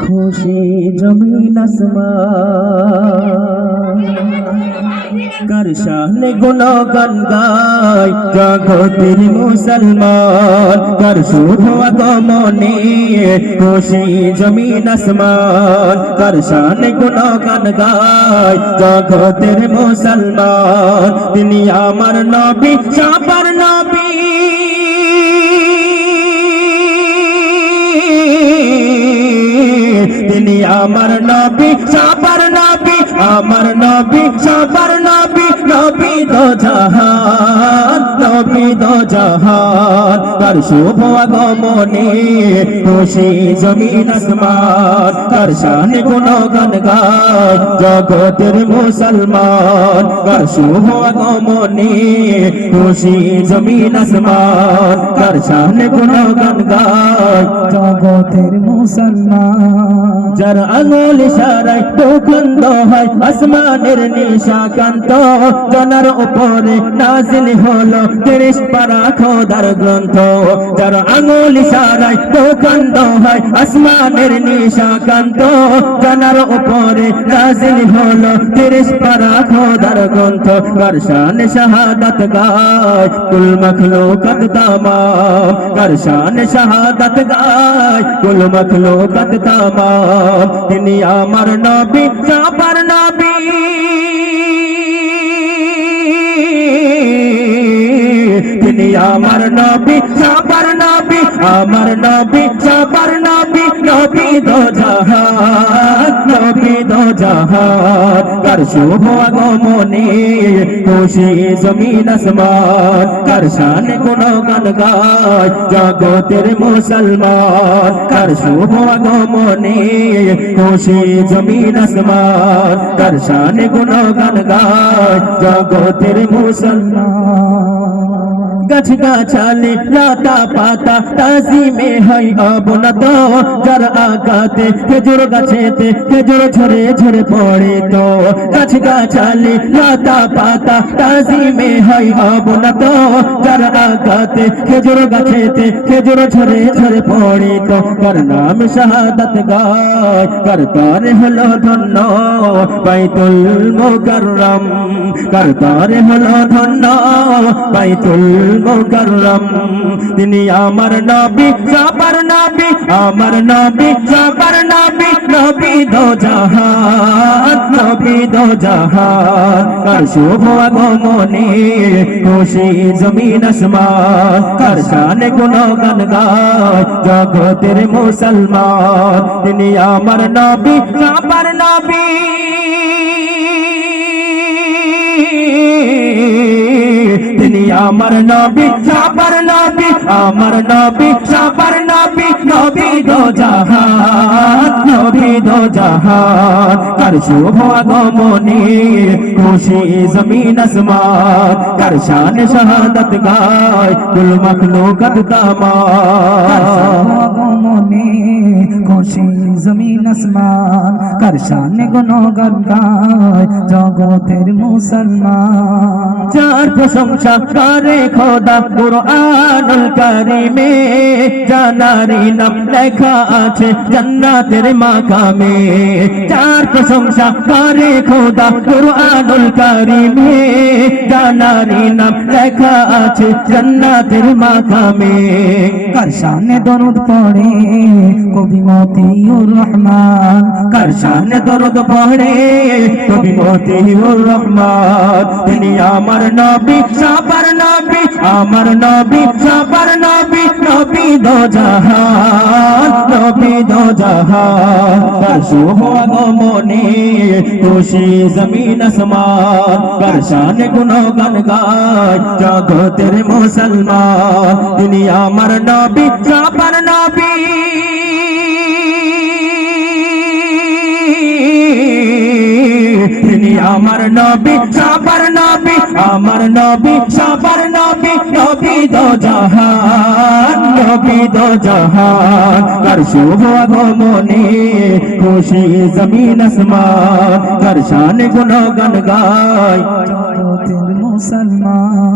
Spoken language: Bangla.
খুশি জমিন কার শানে গুণগান গায়, জগতের মুসলমান। কার শুভ আগমনে খুশি জমিন আসমান। কার শানে গুণগান গায়, জগতের মুসলমান। তিনি আমার নবী সাপার নবী। তিনি আমার নবী সাপার নবী আমার নবী সাপার নবী নবী দো জাহান জাহান তার শুভ আগমনে খুশি জমিন আসমান, তার শানে গুণগান গায়, জগতের মুসলমান, তার শুভ আগমনে খুশি জমিন আসমান, তার শানে গুণগান গায়, জগতের মুসলমান। যার আঙুল হয়, আসমানের নিশাকান্ত জনার উপরে নাজিল হলো তিরিশ পারা খোদার গ্রন্থ, যার আঙুল ইশারায় ভূখণ্ড হয়, আসমানের নিশাকান্ত। জনার উপরে নাজিল হলো তিরিশ পারা খোদার গ্রন্থ করশান শাহাদাত গায়, কুল মখলুকাত তামাম। করশান শাহাদাত গায়, কুল তিনি আমার নবী চাপার নবী আমার নবী চাপার নবী, আমার নবী চাপার নবী নবী দো জাহান, নবী দো জাহান। কার শুভ আগমনে খুশি জমিন আসমান, কার শান গুণগান গায় জগতের মুসলমান। কার শুভ আগমনে খুশি জমিন আসমান, কার শান গুণগান গায় জগতের মুসলমান। গাছ গাছালে লতা পাতা, তাজিমে হয় অবনত। যার আগাতে খেজুর গাছেতে খেজুর ঝরে ঝরে পড়ে তো। গাছ গাছালে লতা পাতা, তাজিমে হয় অবনত। যার আগাতে খেজুর গাছেতে খেজুর ঝরে ঝরে পড়ে তো। কার নাম শাহাদাত গায়, কার তারে হলো ধন্য, বাইতুল মুকাররম। কার তারে হলো ধন্য, বাইতুল মুকাররম তিনি আমার নবী সাপার নবী, আমার নবী সাপার নবী নবী দো জাহান, নবী দো জাহান। কার শুভ আগমনে খুশি জমিন আসমান, কার শানে গুণগান গায় জগতের মুসলমান। তিনি আমার নবী সাপার নবী। তিনি আমার নবী সাপার নবী, আমার নবী সাপার নবী নবী দো জাহান নবী দো জাহান কার শুভ আগমনে খুশি জমিন আসমান, কার শান শাহাদত গায় কুল মখলুকাত তামাম। আগমনে খুশি জমিন আসমান, কার শানে গুণগান গায় জগতের মুসলমান। যার প্রশংসা করে খোদা কুরআনুল কারিমে জানারি নাম লেখা আছে জান্নাতের মাকামে। যার প্রশংসা করে খোদা কুরআনুল কারিমে জানারি নাম লেখা আছে জান্নাতের মাকামে। কার শানে দরুদ পড়ে কবি মতিউর রহমান, কার শানে দরদ পড়ে? কবি রহমান, তিনি আমার নবী সাপার নবী, আমার নবী সাপার নবী নবী দো জাহান, নবী দো জাহান। কার শুভ আগমনে খুশি জমিন আসমান, কার শানে গুণগান গায় জগতের মুসলমান, তিনি আমার নবী সাপার নবী। তিনি আমার নবী সাবার নবী আমার নবী সাবার নবী নবী দো জাহান নবী দো জাহান কর শুভ আগমনে খুশি জমিন আসমান কর শান গুণ গান গায় মুসলমান